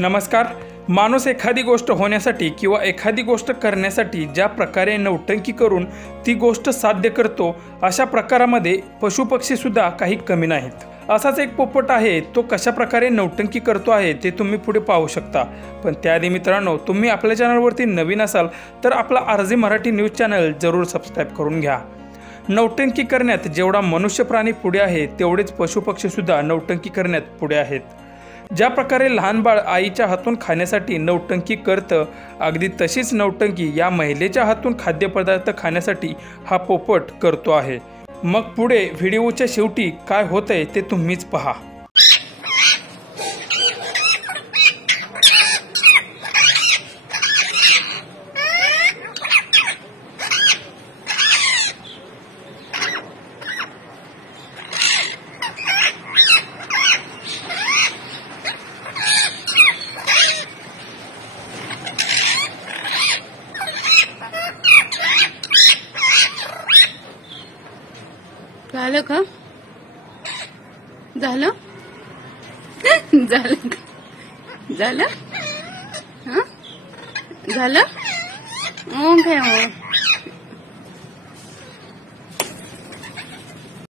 नमस्कार. माणूस एखादी गोष्ट होण्यासाठी किंवा एखादी गोष्ट करण्यासाठी ज्या प्रकारे नौटंकी करून ती गोष्ट साध्य करतो, अशा प्रकारामध्ये पशुपक्षीसुद्धा काही कमी नाहीत. असाच एक पोपट आहे. तो कशा प्रकारे नौटंकी करतो आहे ते तुम्ही पुढे पाहू शकता. पण त्याआधी मित्रांनो, तुम्ही आपल्या चॅनलवरती नवीन असाल तर आपला आरजी मराठी न्यूज चॅनल जरूर सबस्क्राईब करून घ्या. नौटंकी करण्यात जेवढा मनुष्य प्राणी पुढे आहे, तेवढेच पशुपक्षीसुद्धा नौटंकी करण्यात पुढे आहेत. ज्या प्रकारे लहान बाळ आईच्या हातून खाण्यासाठी नौटंकी करतं, अगदी तशीच नौटंकी या महिलेच्या हातून खाद्यपदार्थ खाण्यासाठी हा पोपट करतो आहे. मग पुढे व्हिडिओच्या शेवटी काय होतंय ते तुम्हीच पहा. झालं का? झालं झालं झालं झालं. ओके.